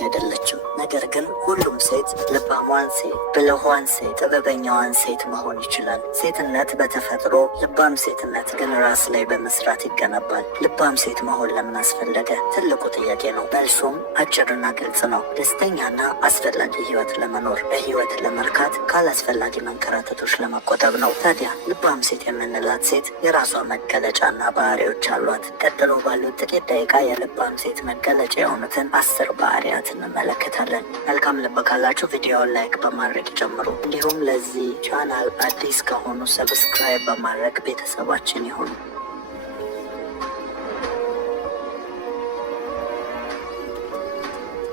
አይደለችም። ነገር ግን ሁሉም ሴት ልባሟን ሴት፣ ብልኋን ሴት፣ ጥበበኛዋን ሴት መሆን ይችላል። ሴትነት በተፈጥሮ ልባም ሴትነት ግን ራስ ላይ በመስራት ይገነባል። ልባም ሴት መሆን ለምን አስፈለገ? ትልቁ ጥያቄ ነው። መልሱም አጭርና ግልጽ ነው። ደስተኛና አስፈላጊ ህይወት ለመኖር፣ በህይወት ለመርካት፣ ካላስፈላጊ መንከራተቶች ለመቆጠብ ነው። ታዲያ ልባም ሴት የምንላት ሴት የራሷ መገለጫና ባህሪዎች አሏት። ቀጥሎ ባሉት ጥቂት ደቂቃ የልባም ሴት መገለጫ የሆኑትን 10 ባህሪያት እንመለከታለን። መልካም ልብ ካላችሁ ቪዲዮውን ላይክ በማድረግ ጀምሩ። እንዲሁም ለዚህ ቻናል አዲስ ከሆኑ ሰብስክራይብ በማድረግ ቤተሰባችን ይሁኑ።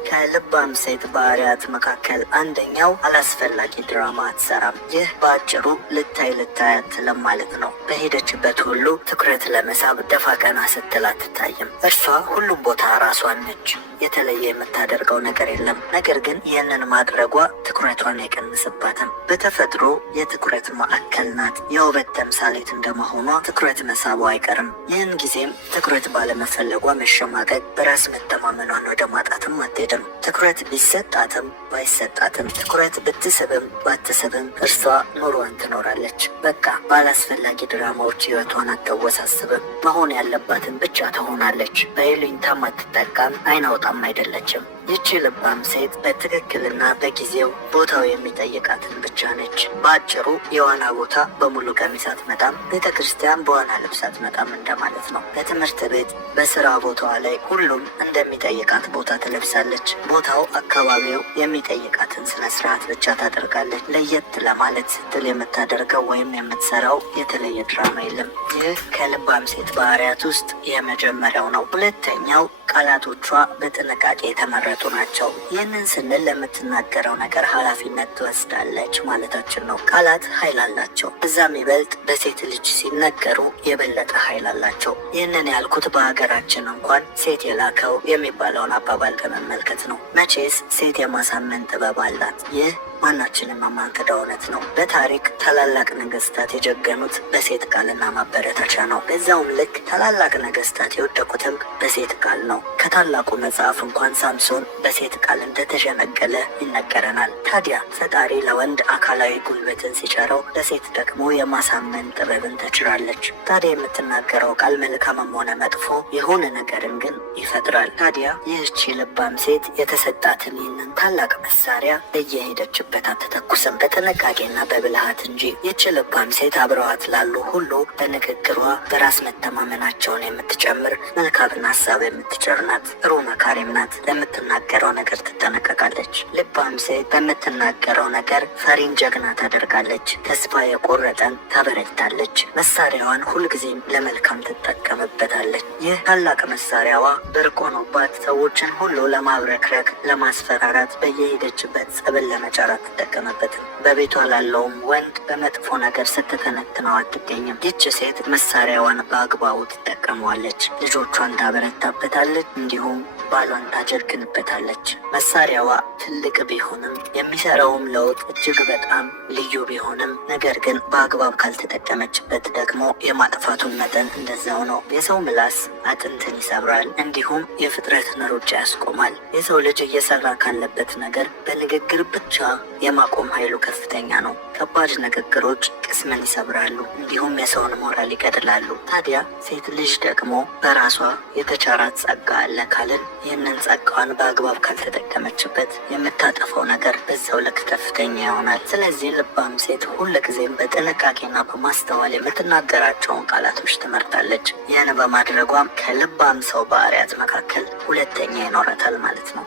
ከልባም ሴት ባህሪያት መካከል አንደኛው አላስፈላጊ ድራማ አትሰራም። ይህ በአጭሩ ልታይ አትልም ማለት ነው። በሄደችበት ሁሉ ትኩረት ለመሳብ ደፋ ቀና ስትል አትታይም። እርሷ ሁሉም ቦታ ራሷን ነች። የተለየ የምታደርገው ነገር የለም። ነገር ግን ይህንን ማድረጓ ትኩረቷን አይቀንስባትም። በተፈጥሮ የትኩረት ማዕከል ናት። የውበት ተምሳሌት እንደመሆኗ ትኩረት መሳቡ አይቀርም። ይህን ጊዜም ትኩረት ባለመፈለጓ መሸማቀቅ፣ በራስ መተማመኗን ወደ ማጣትም አትሄድም። ትኩረት ቢሰጣትም ባይሰጣትም፣ ትኩረት ብትስብም ባትስብም እርሷ ኑሮዋን ትኖራለች። በቃ ባላስፈላጊ ድራማዎች ህይወቷን አታወሳስብም። መሆን ያለባትን ብቻ ትሆናለች። በይሉኝታም አትጠቃም፣ አይናውጣም አይደለችም። ይቺ ልባም ሴት በትክክልና በጊዜው ቦታው የሚጠይቃትን ብቻ ነች። በአጭሩ የዋና ቦታ በሙሉ ቀሚስ አትመጣም፣ ቤተ ክርስቲያን በዋና ልብስ አትመጣም እንደማለት ነው። በትምህርት ቤት፣ በስራ ቦታዋ ላይ ሁሉም እንደሚጠይቃት ቦታ ትለብሳለች። ቦታው፣ አካባቢው የሚጠይቃትን ስነ ስርዓት ብቻ ታደርጋለች። ለየት ለማለት ስትል የምታደርገው ወይም የምትሰራው የተለየ ድራማ የለም። ይህ ከልባም ሴት ባህሪያት ውስጥ የመጀመሪያው ነው። ሁለተኛው ቃላቶቿ በጥንቃቄ የተመረጡ ናቸው። ይህንን ስንል ለምትናገረው ነገር ኃላፊነት ትወስዳለች ማለታችን ነው። ቃላት ኃይል አላቸው። እዛም ይበልጥ በሴት ልጅ ሲነገሩ የበለጠ ኃይል አላቸው። ይህንን ያልኩት በሀገራችን እንኳን ሴት የላከው የሚባለውን አባባል በመመልከት ነው። መቼስ ሴት የማሳመን ጥበብ አላት። ይህ ማናችንም የማንክደው እውነት ነው። በታሪክ ታላላቅ ነገስታት የጀገኑት በሴት ቃልና ማበረታቻ ነው። በዛውም ልክ ታላላቅ ነገስታት የወደቁትም በሴት ቃል ነው። ከታላቁ መጽሐፍ እንኳን ሳምሶን በሴት ቃል እንደተሸነገለ ይነገረናል። ታዲያ ፈጣሪ ለወንድ አካላዊ ጉልበትን ሲቸረው፣ ለሴት ደግሞ የማሳመን ጥበብን ተችራለች። ታዲያ የምትናገረው ቃል መልካምም ሆነ መጥፎ የሆነ ነገርን ግን ይፈጥራል። ታዲያ ይህቺ ልባም ሴት የተሰጣትን ይህንን ታላቅ መሳሪያ እየሄደች አትተኩስም፣ በጥንቃቄና በብልሃት እንጂ። ይህች ልባም ሴት አብረዋት ላሉ ሁሉ በንግግሯ በራስ መተማመናቸውን የምትጨምር መልካምን ሀሳብ የምትጭር ናት። ጥሩ መካሪም ናት። ለምትናገረው ነገር ትጠነቀቃለች። ልባም ሴት በምትናገረው ነገር ፈሪን ጀግና ታደርጋለች። ተስፋ የቆረጠን ታበረታለች። መሳሪያዋን ሁልጊዜም ለመልካም ትጠቀምበታለች። ይህ ታላቅ መሳሪያዋ ብርቅ ሆኖባት ሰዎችን ሁሉ ለማብረክረክ፣ ለማስፈራራት፣ በየሄደችበት ጸብን ለመጫራት አትጠቀምበትም። በቤቷ ላለውም ወንድ በመጥፎ ነገር ስትተነትነው አትገኝም። ይህች ሴት መሳሪያዋን በአግባቡ ትጠቀመዋለች። ልጆቿን ታበረታበታለች፣ እንዲሁም ባሏን ታጀግንበታለች። መሳሪያዋ ትልቅ ቢሆንም የሚሰራውም ለውጥ እጅግ በጣም ልዩ ቢሆንም ነገር ግን በአግባብ ካልተጠቀመችበት ደግሞ የማጥፋቱን መጠን እንደዛው ነው። የሰው ምላስ አጥንትን ይሰብራል፣ እንዲሁም የፍጥረትን ሩጫ ያስቆማል። የሰው ልጅ እየሰራ ካለበት ነገር በንግግር ብቻ የማቆም ኃይሉ ከፍተኛ ነው። ከባድ ንግግሮች ቅስምን ይሰብራሉ፣ እንዲሁም የሰውን ሞራል ይገድላሉ። ታዲያ ሴት ልጅ ደግሞ በራሷ የተቻራት ጸጋ አለ ካልን ይህንን ጸጋዋን በአግባብ ካልተጠቀመችበት የምታጠፈው ነገር በዛው ልክ ከፍተኛ ይሆናል። ስለዚህ ልባም ሴት ሁልጊዜም በጥንቃቄና በማስተዋል የምትናገራቸውን ቃላቶች ትመርጣለች። ይህን በማድረጓም ከልባም ሰው ባህሪያት መካከል ሁለተኛ ይኖራታል ማለት ነው።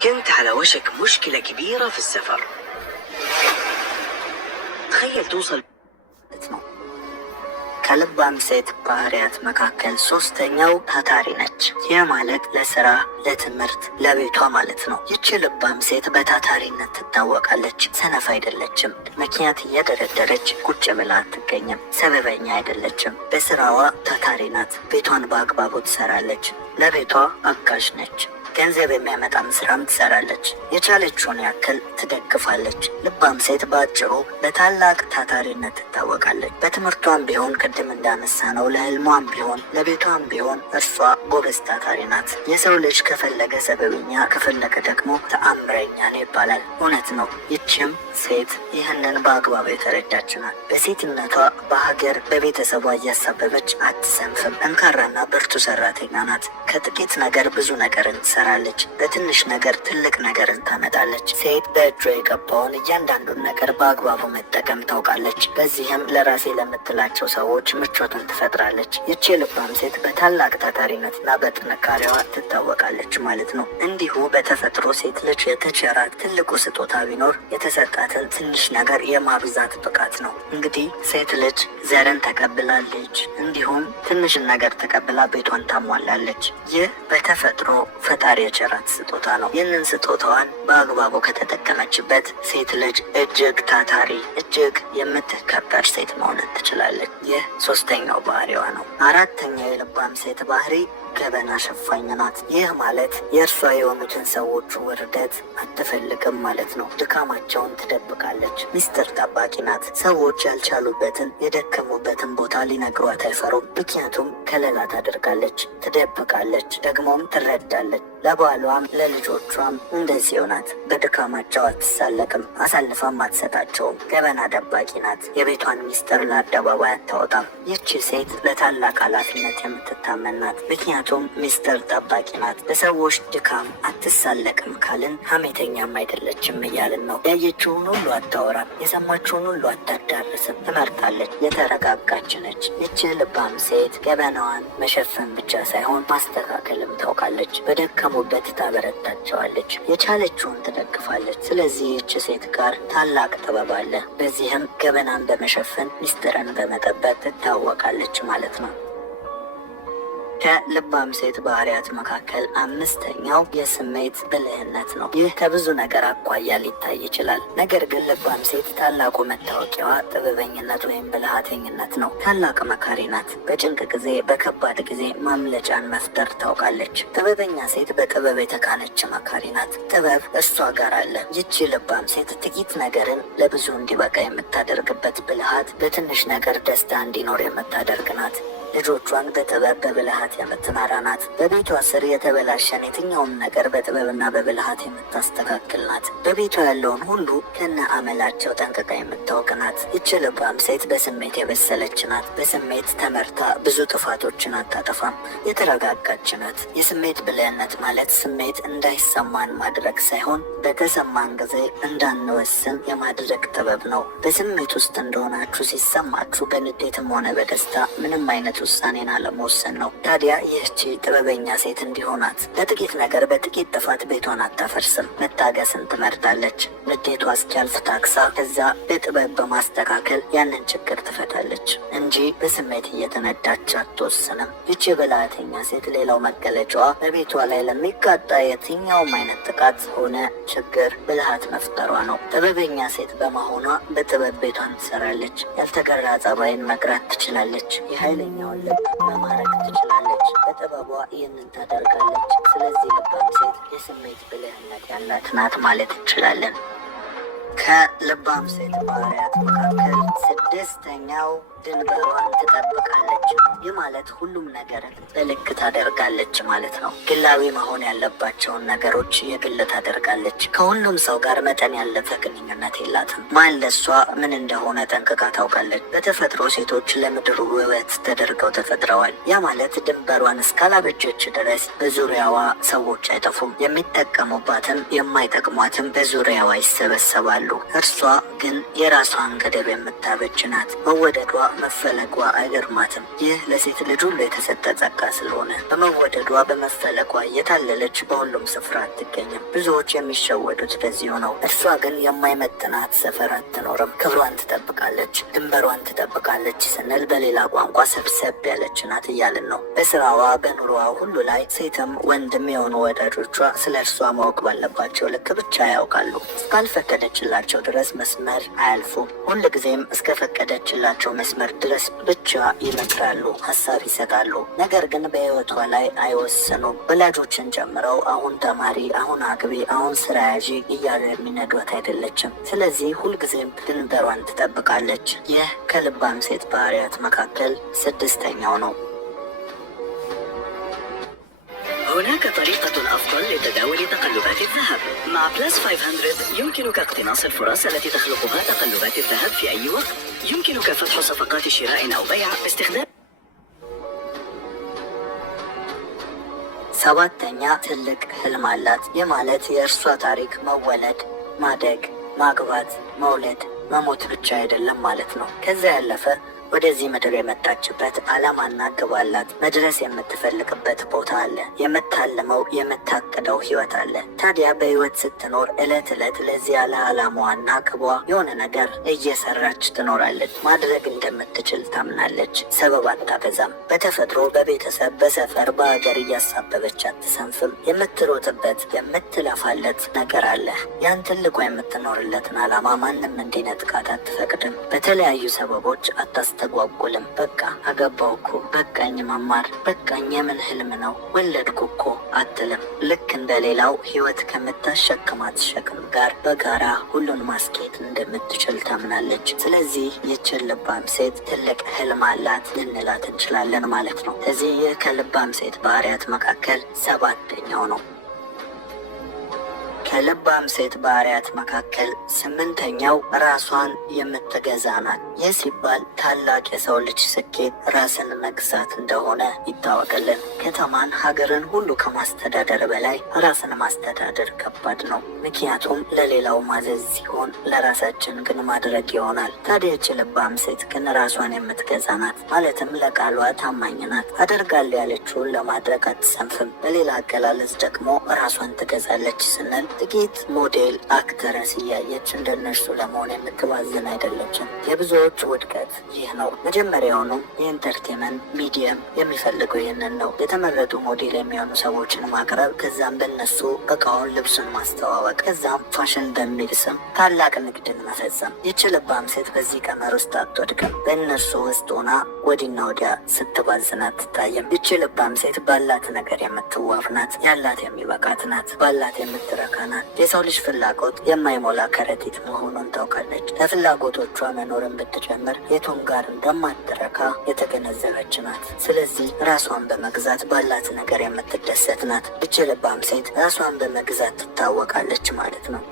كنت على وشك مشكلة كبيرة في السفر. تخيل توصل. ከልባም ሴት ባህሪያት መካከል ሶስተኛው ታታሪ ነች። ይህ ማለት ለስራ፣ ለትምህርት፣ ለቤቷ ማለት ነው። ይቺ ልባም ሴት በታታሪነት ትታወቃለች። ሰነፍ አይደለችም። ምክንያት እየደረደረች ቁጭ ብላ አትገኝም። ሰበበኛ አይደለችም። በስራዋ ታታሪ ናት። ቤቷን በአግባቡ ትሰራለች። ለቤቷ አጋዥ ነች። ገንዘብ የሚያመጣም ስራም ትሰራለች። የቻለችውን ያክል ትደግፋለች። ልባም ሴት በአጭሩ በታላቅ ታታሪነት ትታወቃለች። በትምህርቷም ቢሆን ቅድም እንዳነሳ ነው፣ ለህልሟም ቢሆን ለቤቷም ቢሆን እርሷ ጎበዝ ታታሪ ናት። የሰው ልጅ ከፈለገ ሰበብኛ ከፈለገ ደግሞ ተአምረኛ ነው ይባላል። እውነት ነው። ይችም ሴት ይህንን በአግባቡ የተረዳች ናት። በሴትነቷ በሀገር በቤተሰቧ እያሳበበች አትሰንፍም። ጠንካራና ብርቱ ሰራተኛ ናት። ከጥቂት ነገር ብዙ ነገርን ትሰራለች። በትንሽ ነገር ትልቅ ነገርን ታመጣለች። ሴት በእጇ የገባውን እያንዳንዱን ነገር በአግባቡ መጠቀም ታውቃለች። በዚህም ለራሴ ለምትላቸው ሰዎች ምቾትን ትፈጥራለች። ይቺ ልባም ሴት በታላቅ ታታሪነትና በጥንካሬዋ ትታወቃለች ማለት ነው። እንዲሁ በተፈጥሮ ሴት ልጅ የተቸራት ትልቁ ስጦታ ቢኖር የተሰጣትን ትንሽ ነገር የማብዛት ብቃት ነው። እንግዲህ ሴት ልጅ ዘርን ተቀብላለች፣ እንዲሁም ትንሽን ነገር ተቀብላ ቤቷን ታሟላለች። ይህ በተፈጥሮ ፈጣሪ የቸራት ስጦታ ነው። ይህንን ስጦታዋን በአግባቡ ከተጠቀመችበት ሴት ልጅ እጅግ ታታሪ፣ እጅግ የምትከበር ሴት መሆን ትችላለች። ይህ ሶስተኛው ባህሪዋ ነው። አራተኛው የልባም ሴት ባህሪ ገበና ሸፋኝ ናት። ይህ ማለት የእርሷ የሆኑትን ሰዎች ውርደት አትፈልግም ማለት ነው። ድካማቸውን ትደብቃለች። ሚስጥር ጠባቂ ናት። ሰዎች ያልቻሉበትን የደከሙበትን ቦታ ሊነግሯት አይፈሩም። ምክንያቱም ከለላ ታደርጋለች፣ ትደብቃለች፣ ደግሞም ትረዳለች። ለባሏም ለልጆቿም እንደዚሁ ናት። በድካማቸው አትሳለቅም፣ አሳልፋም አትሰጣቸውም። ገበና ደባቂ ናት። የቤቷን ሚስጥር ለአደባባይ አታወጣም። ይቺ ሴት ለታላቅ ኃላፊነት የምትታመን ናት። ምክንያቱም ሚስጥር ጠባቂ ናት። በሰዎች ድካም አትሳለቅም ካልን ሀሜተኛም አይደለችም እያልን ነው። ያየችውን ሁሉ አታወራም፣ የሰማችውን ሁሉ አታዳርስም። ትመርጣለች። የተረጋጋች ነች። ይቺ ልባም ሴት ገበናዋን መሸፈን ብቻ ሳይሆን ማስተካከልም ታውቃለች። በደከሙበት ታበረታቸዋለች፣ የቻለችውን ትደግፋለች። ስለዚህ ይቺ ሴት ጋር ታላቅ ጥበብ አለ። በዚህም ገበናን በመሸፈን ሚስጥርን በመጠበቅ ትታወቃለች ማለት ነው። ከልባም ሴት ባህሪያት መካከል አምስተኛው የስሜት ብልህነት ነው። ይህ ከብዙ ነገር አኳያ ሊታይ ይችላል። ነገር ግን ልባም ሴት ታላቁ መታወቂያዋ ጥበበኝነት ወይም ብልሃተኝነት ነው። ታላቅ መካሪ ናት። በጭንቅ ጊዜ፣ በከባድ ጊዜ ማምለጫን መፍጠር ታውቃለች። ጥበበኛ ሴት በጥበብ የተካነች መካሪ ናት። ጥበብ እሷ ጋር አለ። ይቺ ልባም ሴት ጥቂት ነገርን ለብዙ እንዲበቃ የምታደርግበት ብልሃት በትንሽ ነገር ደስታ እንዲኖር የምታደርግ ናት። ልጆቿን በጥበብ በብልሃት የምትመራ ናት። በቤቷ ስር የተበላሸን የትኛውን ነገር በጥበብና በብልሃት የምታስተካክል ናት። በቤቷ ያለውን ሁሉ ከነ አመላቸው ጠንቅቃ የምታውቅ ናት። ይች ልባም ሴት በስሜት የበሰለች ናት። በስሜት ተመርታ ብዙ ጥፋቶችን አታጠፋም። የተረጋጋች ናት። የስሜት ብልህነት ማለት ስሜት እንዳይሰማን ማድረግ ሳይሆን በተሰማን ጊዜ እንዳንወስን የማድረግ ጥበብ ነው። በስሜት ውስጥ እንደሆናችሁ ሲሰማችሁ በንዴትም ሆነ በደስታ ምንም አይነት ውሳኔን አለመወሰን ነው። ታዲያ ይህቺ ጥበበኛ ሴት እንዲሆናት ለጥቂት ነገር በጥቂት ጥፋት ቤቷን አታፈርስም። መታገስን ትመርጣለች። ንዴቷ እስኪያልፍ ታክሳ ከዛ በጥበብ በማስተካከል ያንን ችግር ትፈታለች እንጂ በስሜት እየተነዳች አትወስንም። ይቺ ብልሃተኛ ሴት ሌላው መገለጫዋ በቤቷ ላይ ለሚቃጣ የትኛውም አይነት ጥቃት ሆነ ችግር ብልሃት መፍጠሯ ነው። ጥበበኛ ሴት በመሆኗ በጥበብ ቤቷን ትሰራለች። ያልተገራ ጸባይን መግራት ትችላለች። የኃይለኛውን ልብ መማረክ ትችላለች። በጥበቧ ይህንን ታደርጋለች። ስለዚህ ልባም ሴት የስሜት ብልህነት ያላት ናት ማለት እንችላለን። ከልባም ሴት ባህሪያት መካከል ስድስተኛው ድንበሯን ትጠብቃለች። ይህ ማለት ሁሉም ነገርን በልክ ታደርጋለች ማለት ነው። ግላዊ መሆን ያለባቸውን ነገሮች የግል ታደርጋለች። ከሁሉም ሰው ጋር መጠን ያለፈ ግንኙነት የላትም። ማን ለሷ ምን እንደሆነ ጠንቅቃ ታውቃለች። በተፈጥሮ ሴቶች ለምድር ውበት ተደርገው ተፈጥረዋል። ያ ማለት ድንበሯን እስካላበጀች ድረስ በዙሪያዋ ሰዎች አይጠፉም። የሚጠቀሙባትም የማይጠቅሟትም በዙሪያዋ ይሰበሰባሉ። እርሷ ግን የራሷን ገደብ የምታበጅ ናት። መወደዷ መፈለጓ አይገርማትም። ይህ ለሴት ልጅ ሁሉ የተሰጠ ጸጋ ስለሆነ በመወደዷ በመፈለጓ እየታለለች በሁሉም ስፍራ አትገኝም። ብዙዎች የሚሸወዱት በዚሁ ነው። እርሷ ግን የማይመጥናት ሰፈር አትኖርም። ክብሯን ትጠብቃለች፣ ድንበሯን ትጠብቃለች ስንል በሌላ ቋንቋ ሰብሰብ ያለች ናት እያልን ነው። በስራዋ በኑሮዋ ሁሉ ላይ ሴትም ወንድም የሆኑ ወዳጆቿ ስለ እርሷ ማወቅ ባለባቸው ልክ ብቻ ያውቃሉ። እስካልፈቀደችላቸው ድረስ መስመር አያልፉም። ሁልጊዜም እስከፈቀደችላቸው መስመር እስክትጀምር ድረስ ብቻ ይመክራሉ፣ ሀሳብ ይሰጣሉ። ነገር ግን በህይወቷ ላይ አይወስኑም። ወላጆችን ጨምረው አሁን ተማሪ፣ አሁን አግቢ፣ አሁን ስራ ያዢ እያሉ የሚነዷት አይደለችም። ስለዚህ ሁልጊዜም ድንበሯን ትጠብቃለች። ይህ ከልባም ሴት ባህሪያት መካከል ስድስተኛው ነው። هناك طريقة أفضل لتداول تقلبات الذهب. مع بلس 500 يمكنك اقتناص الفرص التي تخلقها تقلبات الذهب في أي وقت. يمكنك فتح صفقات شراء أو بيع باستخدام ሰባተኛ ትልቅ ህልም አላት። ይህ ማለት የእርሷ ታሪክ መወለድ፣ ማደግ፣ ማግባት፣ መውለድ፣ መሞት ብቻ አይደለም ማለት ነው። ከዚያ ያለፈ ወደዚህ ምድር የመጣችበት ዓላማና ግብ አላት። መድረስ የምትፈልግበት ቦታ አለ። የምታልመው የምታቅደው ህይወት አለ። ታዲያ በህይወት ስትኖር ዕለት ዕለት ለዚህ ያለ ዓላማዋና ግቧ የሆነ ነገር እየሰራች ትኖራለች። ማድረግ እንደምትችል ታምናለች። ሰበብ አታበዛም። በተፈጥሮ በቤተሰብ በሰፈር በሀገር እያሳበበች አትሰንፍም። የምትሮጥበት የምትለፋለት ነገር አለ። ያን ትልቋ የምትኖርለትን ዓላማ ማንም እንዲነጥቃት አትፈቅድም። በተለያዩ ሰበቦች አታስተጓጉልም። በቃ አገባው እኮ፣ በቃኝ መማር፣ በቃኝ የምን ህልም ነው፣ ወለድኩ እኮ አትልም። ልክ እንደሌላው ህይወት ከምታሸክማት ሸክም ጋር በጋራ ሁሉን ማስኬት እንደምትችል ታምናለች። ስለዚህ ይህችን ልባም ሴት ትልቅ ህልም አላት ልንላት እንችላለን ማለት ነው። ስለዚህ ይህ ከልባም ሴት ባህሪያት መካከል ሰባተኛው ነው። ከልባም ሴት ባህሪያት መካከል ስምንተኛው ራሷን የምትገዛ ናት። ይህ ሲባል ታላቅ የሰው ልጅ ስኬት ራስን መግዛት እንደሆነ ይታወቅልን። ከተማን፣ ሀገርን ሁሉ ከማስተዳደር በላይ ራስን ማስተዳደር ከባድ ነው። ምክንያቱም ለሌላው ማዘዝ ሲሆን ለራሳችን ግን ማድረግ ይሆናል። ታዲያ ይህች ልባም ሴት ግን ራሷን የምትገዛ ናት። ማለትም ለቃሏ ታማኝ ናት። አደርጋለሁ ያለችውን ለማድረግ አትሰንፍም። በሌላ አገላለጽ ደግሞ ራሷን ትገዛለች ስንል ጥቂት ሞዴል አክተረስ እያየች እንደነሱ ለመሆን የምትባዝን አይደለችም። የብዙዎች ውድቀት ይህ ነው። መጀመሪያውኑ የኢንተርቴንመንት ሚዲየም የሚፈልገው ይህንን ነው። የተመረጡ ሞዴል የሚሆኑ ሰዎችን ማቅረብ፣ ከዛም በእነሱ እቃውን ልብሱን ማስተዋወቅ፣ ከዛም ፋሽን በሚል ስም ታላቅ ንግድን መፈጸም። ይህች ልባም ሴት በዚህ ቀመር ውስጥ አትወድቅም። በእነሱ ውስጥ ሆና ወዲና ወዲያ ስትባዝን አትታይም። ይህች ልባም ሴት ባላት ነገር የምትዋብ ናት። ያላት የሚበቃት ናት። ባላት የምትረካ ናት። የሰው ልጅ ፍላጎት የማይሞላ ከረጢት መሆኑን ታውቃለች። ለፍላጎቶቿ መኖርን ብትጀምር የቱን ጋር እንደማትረካ የተገነዘበች ናት። ስለዚህ ራሷን በመግዛት ባላት ነገር የምትደሰት ናት። ይህች ልባም ሴት ራሷን በመግዛት ትታወቃለች ማለት ነው።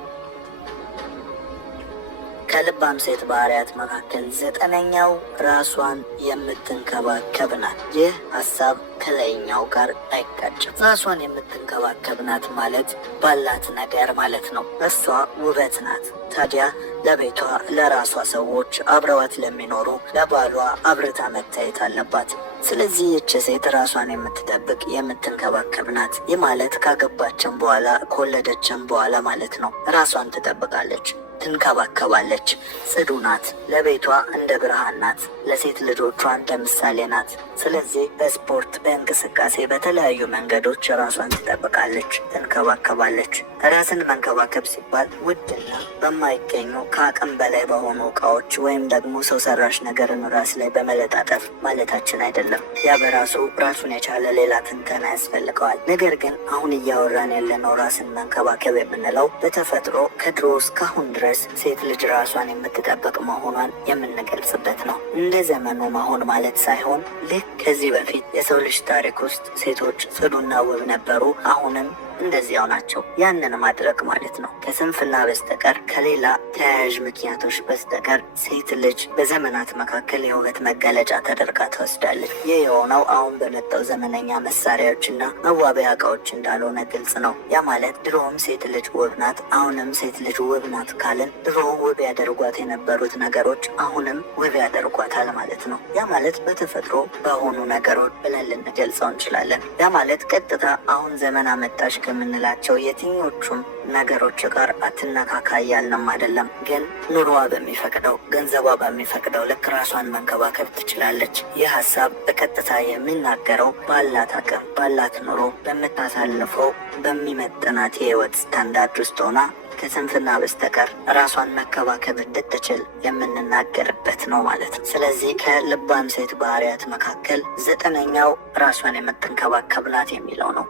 ከልባም ሴት ባህሪያት መካከል ዘጠነኛው ራሷን የምትንከባከብ ናት። ይህ ሀሳብ ከላይኛው ጋር አይጋጭም። ራሷን የምትንከባከብ ናት ማለት ባላት ነገር ማለት ነው። እሷ ውበት ናት። ታዲያ ለቤቷ፣ ለራሷ ሰዎች፣ አብረዋት ለሚኖሩ ለባሏ አብርታ መታየት አለባት። ስለዚህ ይህች ሴት ራሷን የምትጠብቅ የምትንከባከብ ናት። ይህ ማለት ካገባችን በኋላ ከወለደችን በኋላ ማለት ነው። ራሷን ትጠብቃለች፣ ትንከባከባለች። ጽዱ ናት። ለቤቷ እንደ ብርሃን ናት። ለሴት ልጆቿ እንደ ምሳሌ ናት። ስለዚህ በስፖርት፣ በእንቅስቃሴ፣ በተለያዩ መንገዶች ራሷን ትጠብቃለች፣ ትንከባከባለች። ራስን መንከባከብ ሲባል ውድና በማይገኙ ከአቅም በላይ በሆኑ እቃዎች ወይም ደግሞ ሰው ሰራሽ ነገርን ራስ ላይ በመለጣጠፍ ማለታችን አይደለም። ያ በራሱ ራሱን የቻለ ሌላ ትንተና ያስፈልገዋል። ነገር ግን አሁን እያወራን ያለነው ራስን መንከባከብ የምንለው በተፈጥሮ ከድሮ እስካሁን ድረስ ሴት ልጅ ራሷን የምትጠብቅ መሆኗን የምንገልጽበት ነው። እንደ ዘመኑ መሆን ማለት ሳይሆን ልክ ከዚህ በፊት የሰው ልጅ ታሪክ ውስጥ ሴቶች ጽዱና ውብ ነበሩ፣ አሁንም እንደዚያው ናቸው። ያንን ማድረግ ማለት ነው። ከስንፍና በስተቀር ከሌላ ተያያዥ ምክንያቶች በስተቀር ሴት ልጅ በዘመናት መካከል የውበት መገለጫ ተደርጋ ትወስዳለች። ይህ የሆነው አሁን በመጣው ዘመነኛ መሳሪያዎችና መዋቢያ እቃዎች እንዳልሆነ ግልጽ ነው። ያ ማለት ድሮም ሴት ልጅ ውብ ናት፣ አሁንም ሴት ልጅ ውብ ናት ካልን ድሮ ውብ ያደርጓት የነበሩት ነገሮች አሁንም ውብ ያደርጓታል ማለት ነው። ያ ማለት በተፈጥሮ በሆኑ ነገሮች ብለን ልንገልጸው እንችላለን። ያ ማለት ቀጥታ አሁን ዘመን አመጣሽ ከምንላቸው የትኞቹም ነገሮች ጋር አትነካካ እያልንም አይደለም። ግን ኑሮዋ በሚፈቅደው ገንዘቧ በሚፈቅደው ልክ ራሷን መንከባከብ ትችላለች። ይህ ሀሳብ በቀጥታ የሚናገረው ባላት አቅም፣ ባላት ኑሮ፣ በምታሳልፈው በሚመጥናት የህይወት ስታንዳርድ ውስጥ ሆና ከስንፍና በስተቀር ራሷን መከባከብ እንድትችል የምንናገርበት ነው ማለት ነው። ስለዚህ ከልባም ሴት ባህሪያት መካከል 9ኛው ራሷን የምትንከባከብ ናት የሚለው ነው።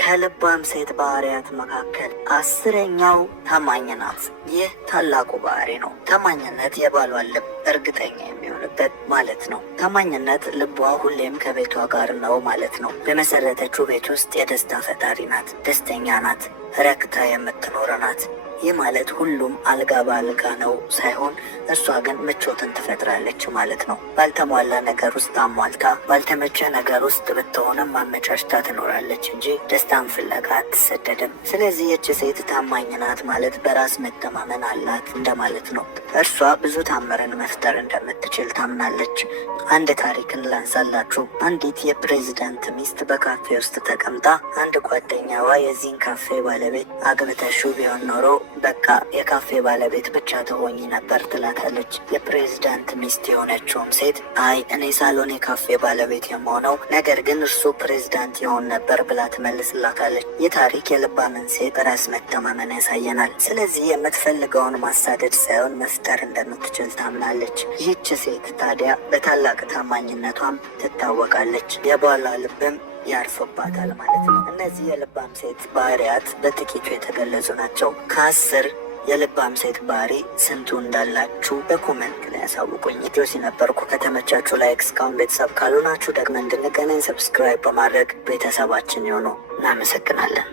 ከልባም ሴት ባህሪያት መካከል 10ኛው ታማኝ ናት። ይህ ታላቁ ባህሪ ነው። ታማኝነት የባሏን ልብ እርግጠኛ የሚሆንበት ማለት ነው። ታማኝነት ልቧ ሁሌም ከቤቷ ጋር ነው ማለት ነው። በመሰረተችው ቤት ውስጥ የደስታ ፈጣሪ ናት። ደስተኛ ናት። ረክታ የምትኖር ናት። ይህ ማለት ሁሉም አልጋ በአልጋ ነው ሳይሆን እሷ ግን ምቾትን ትፈጥራለች ማለት ነው። ባልተሟላ ነገር ውስጥ አሟልታ፣ ባልተመቸ ነገር ውስጥ ብትሆንም ማመቻችታ ትኖራለች እንጂ ደስታን ፍለጋ አትሰደድም። ስለዚህ ይህች ሴት ታማኝ ናት ማለት በራስ መተማመን አላት እንደማለት ነው። እርሷ ብዙ ታምርን መፍጠር እንደምትችል ታምናለች። አንድ ታሪክን ላንሳላችሁ። አንዲት የፕሬዚዳንት ሚስት በካፌ ውስጥ ተቀምጣ አንድ ጓደኛዋ የዚህን ካፌ ባለቤት አግብተሽው ቢሆን ኖሮ በቃ የካፌ ባለቤት ብቻ ትሆኚ ነበር ትላታለች። የፕሬዚዳንት ሚስት የሆነችውም ሴት አይ እኔ ሳሎን የካፌ ባለቤት የምሆነው ነገር ግን እርሱ ፕሬዚዳንት ይሆን ነበር ብላ ትመልስላታለች። ይህ ታሪክ የልባምን ሴት በራስ መተማመን ያሳየናል። ስለዚህ የምትፈልገውን ማሳደድ ሳይሆን መፍጠር እንደምትችል ታምናለች። ይህች ሴት ታዲያ በታላቅ ታማኝነቷም ትታወቃለች። የባሏ ልብም ያርፍባታል ማለት ነው። እነዚህ የልባም ሴት ባህሪያት በጥቂቱ የተገለጹ ናቸው። ከ10 የልባም ሴት ባህሪ ስንቱ እንዳላችሁ በኮመንት ላይ ያሳውቁኝ። ጆሲ ነበርኩ። ከተመቻችሁ ላይክ፣ እስካሁን ቤተሰብ ካልሆናችሁ ደግሞ እንድንገናኝ ሰብስክራይብ በማድረግ ቤተሰባችን ይሆኑ። እናመሰግናለን።